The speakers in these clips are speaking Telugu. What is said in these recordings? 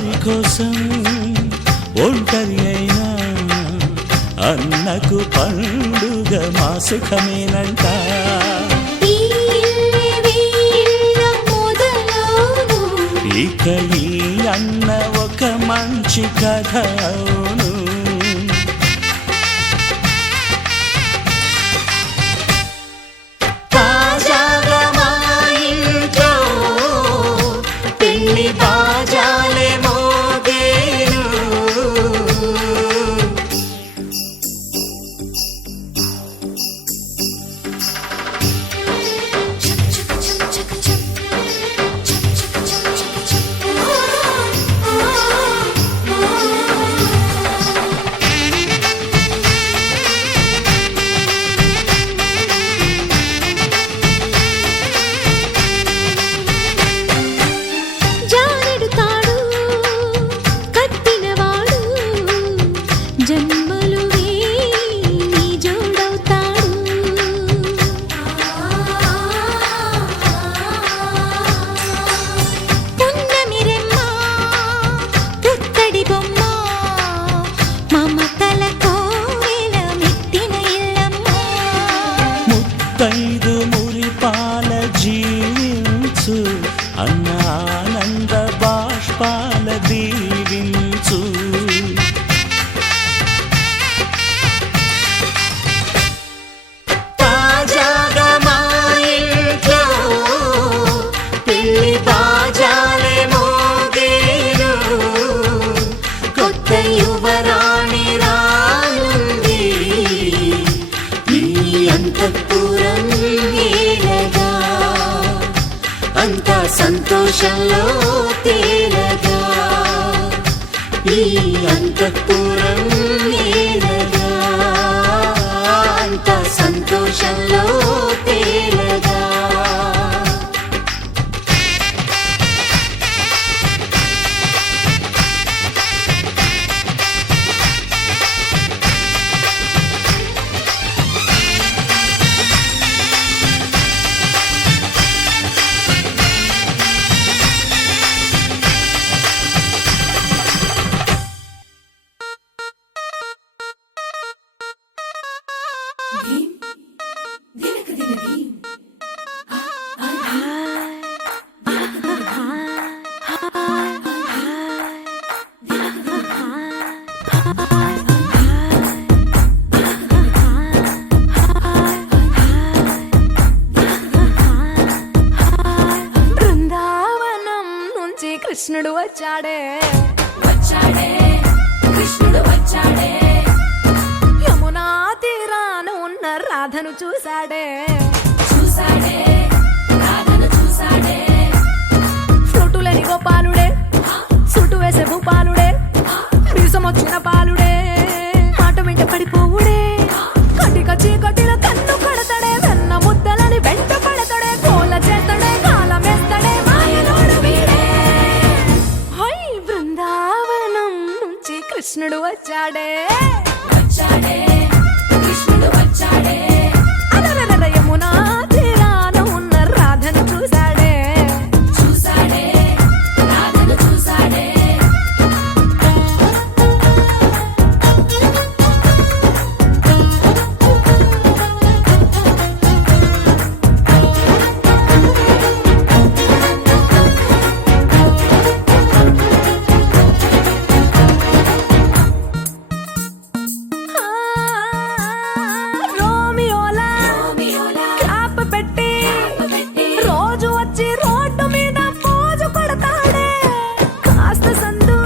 ఎవరి కోసం ఒంటరి అయినా అన్నకు పండుగ మా సుఖమేనంట. ఇక ఈ అన్న ఒక మంచి కథ అవును. తాజాగా మా ఇంట్లో పెళ్లి బాజాలే మోగేను. ముత్తైదు మురిపాల జీవించు అన్న ఆనంద బాష్పాల దీవించు. తాజాగా మా ఇంట్లో పెళ్లి బాజాలే మోగేను. కొత్త యువరాణి రానుంది ఈ అంతఃపురం ఏలగా. అంతా సంతోషంలో తేలగా ఈ అంతఃపురం ఏలగా. అంతా సంతోషంలో తేలగా. బృందావనం నుంచి కృష్ణుడు వచ్చాడే కృష్ణుడు వచ్చాడే. యమునా తీరాన ఉన్న రాధను చూశాడే రాధను చూశాడే. ఫ్రూటులేని గోపాలుడే సుటు వేసే భూపాలుడే వీసమొచ్చిన పాలుడే మాట వెంట పడిపోవుడే. కటిక చీకటిలో కన్ను కడతాడే వెన్న ముద్దలని వెంట పడతాడే కోల చేస్తాడే కాలమేస్తాడే మాయలోడు వీడే. హై బృందావనం నుంచి కృష్ణుడు వచ్చాడే కృష్ణుడు వచ్చాడే. అలరల యమునా తీరాన ఉన్న రాధను చూశాడే రాధను చూశాడే. రోమియోలా క్లాప్ పెట్టి రోజు వచ్చి రోడ్డు మీద పోజు కొడతాడే. కాస్త సందు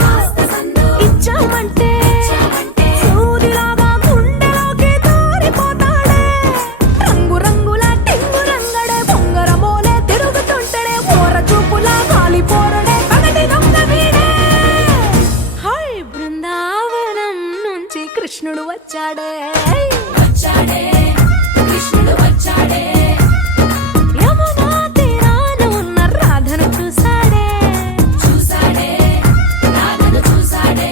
ఇచ్చామంటే సూదిలాగా గుండెలోకి దూరిపోతాడే. రంగు రంగుల టింగు రంగడే బొంగరమోలే తిరుగుతుంటాడే. ఓర చూపులా కాలిపోరడే పగటి దొంగ వీడే. హై బృందావనం నుంచి కృష్ణుడు వచ్చాడే కృష్ణుడు వచ్చాడే. యమునా తీరాన ఉన్న రాధను చూశాడే రాధను చూశాడే.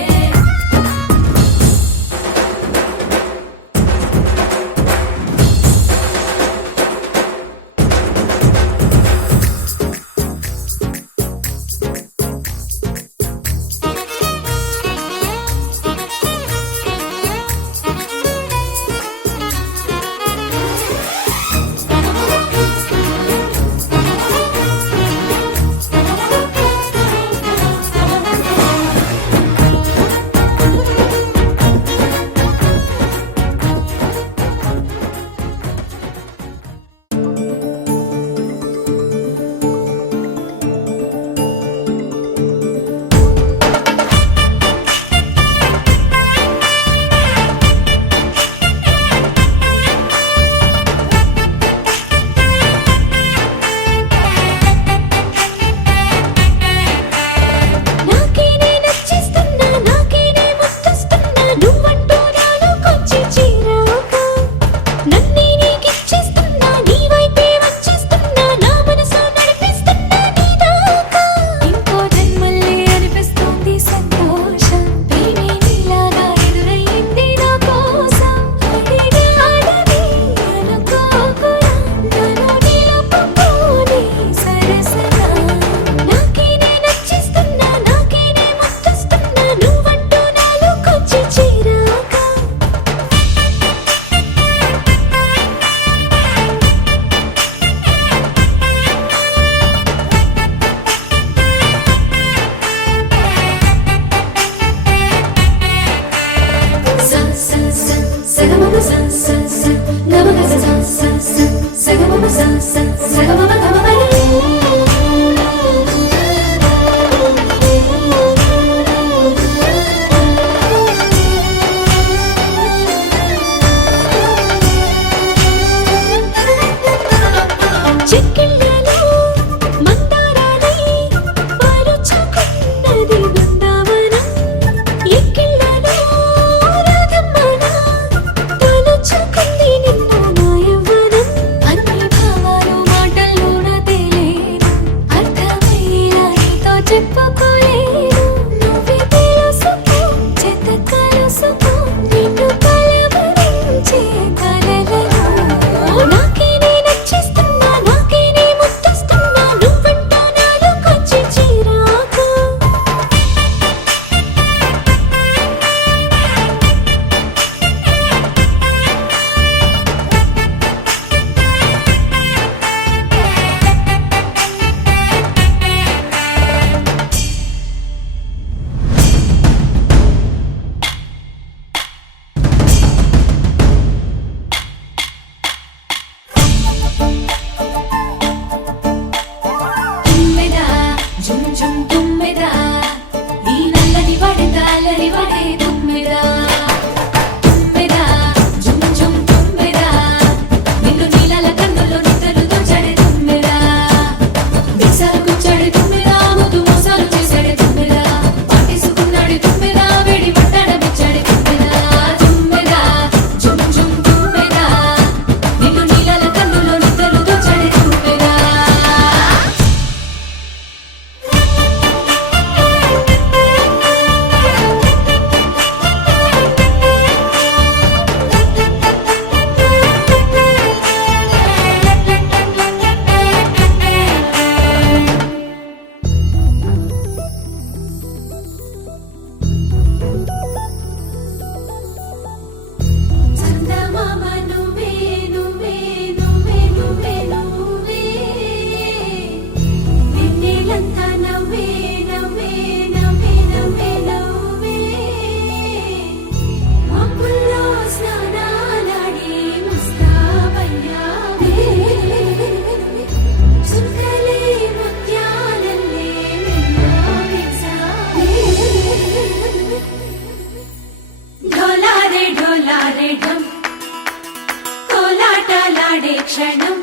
వచ్చాడే క్షణం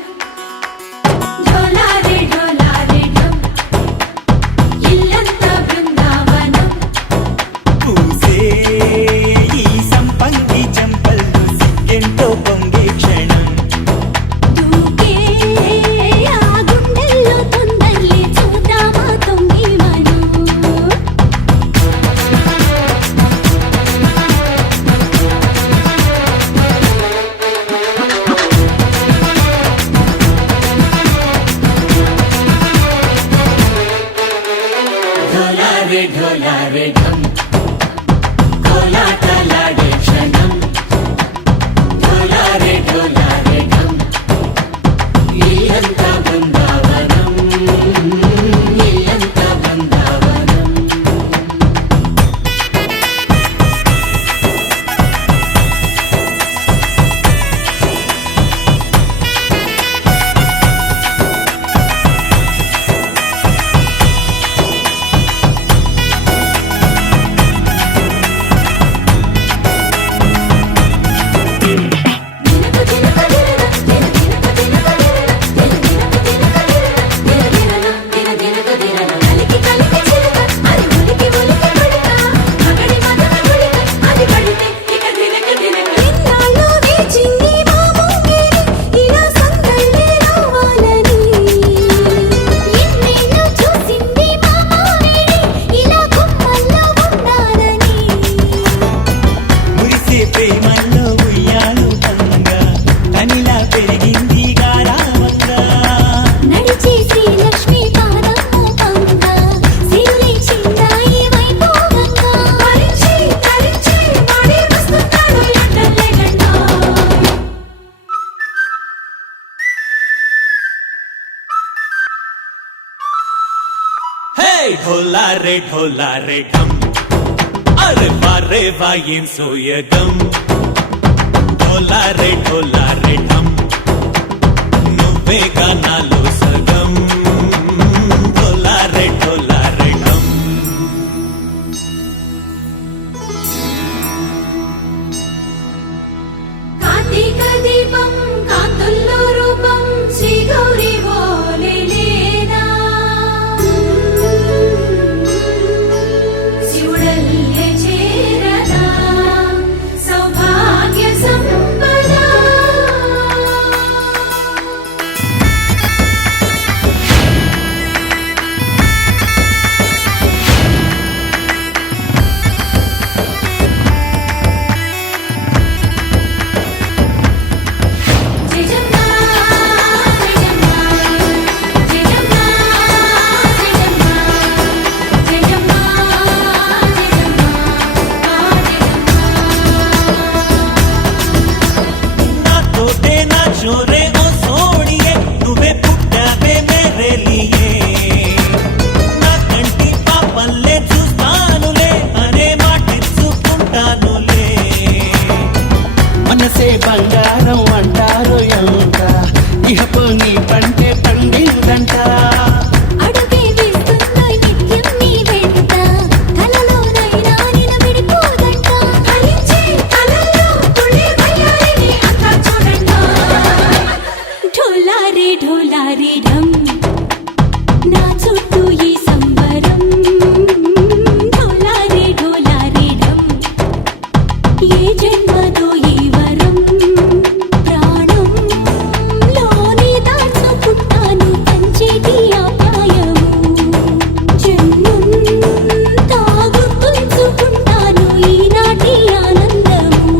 ఢోలారే ఢోలారే ఢం ఇల్లంతా బృందావనం పూసే ఈ సంపంగి చెంపల్లో సిగ్గెంతో పొంగే క్షణం దూకే ఆ గుండెల్లో తొందల్లి చూద్దామా తొంగి మనం ढोलारे ढोलारे ढम కోలాటలాడే క్షణం ढोलारे ढोलारे ढम ఇల్లంతా బృందావనం ఇల్లంతా బృందావనం దినకు దినక దినన కలికి కలికి చిలక అది ఉలికి ఉలికి పడక మగడి మదన గుడిక అది పడితే ఇక దినక దినక ఇన్నాళ్ళు వేచింది మా ముంగిరి ఇలా సందళ్ళే రావాలని ఎన్నేళ్ళు చూసింది మా మావేడి ఇలా గుమ్మల్లో ఉండాలని మురిసే ప్రేమల్లో ఉయ్యాలు పంగా తనిలా పెరిగింది గారావంగా నడిచే శ్రీలక్ష్మి పాదము పంగ శివులై చిందాయి వైభోగంగా పరిచి పరిచి వాడి వస్తున్నాడు ఎండలే గంట హే ఢోలా రే ఢమ్ అరే వారే వాయేం సోయగం ఢోలా రే ఢమ్ నువ్వే గానాలో సగం ఢోలా రే ఢమ్ కార్తీక దీపం కాంతుల్లో రూపం శ్రీ గౌరీ ఓలేనా శివుడల్లే చేరదా సౌభాగ్య సంపద జయజమ్మా జయజమ్మా జయజమ్మా జయజమ్మా జయజమ్మా నా తోటే నా చోరే ఓ సోడియే నువ్వే పుట్టావే మేరే లియే నా కంటి పాపల్లే చూస్తానులే అనే మాటిచ్చుకుంటానులే మనసే బంగారం అంటారు ఎంత ఇహపు నీ పంటే పండిందంట అడుగే వేస్తున్నాయి నిత్యం నీ వెంట కలలోనైనా నిలబడిపోదంట కలించి కలలో తుళ్ళి వయ్యారిని అంతా చూడండి ఢోలారే ఢమ్ నా చుట్టూ ఈ సంబరం ఢోలారే ఢమ్ ఏ జన్మదో ఈ వరం ప్రాణం లోని దాచుకుంటాను కంచేటి ఆప్యాయము జన్మం తాగుతుంచుకుంటాను ఈనాటి ఆనందము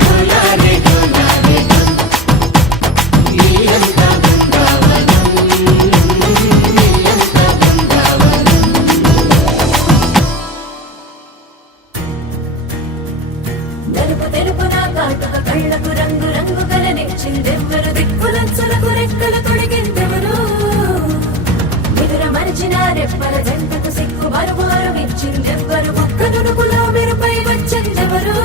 ढोलारे ढोलारे ढम ఇల్లంతా బృందావనం ఇల్లంతా బృందావనం నలుపు తెలుపున కాటుక కళ్ళకు రంగు రంగు గల నిచ్చిందెవ్వరు దిక్కులచ్చులకు రెక్కలు తొడిగిందెవరు రెప్పల జంటకు సిగ్గు మరుమారు ఇచ్చిందెవ్వరు ఒక్క నునుపులో మెరుపై వచ్చిందెవరు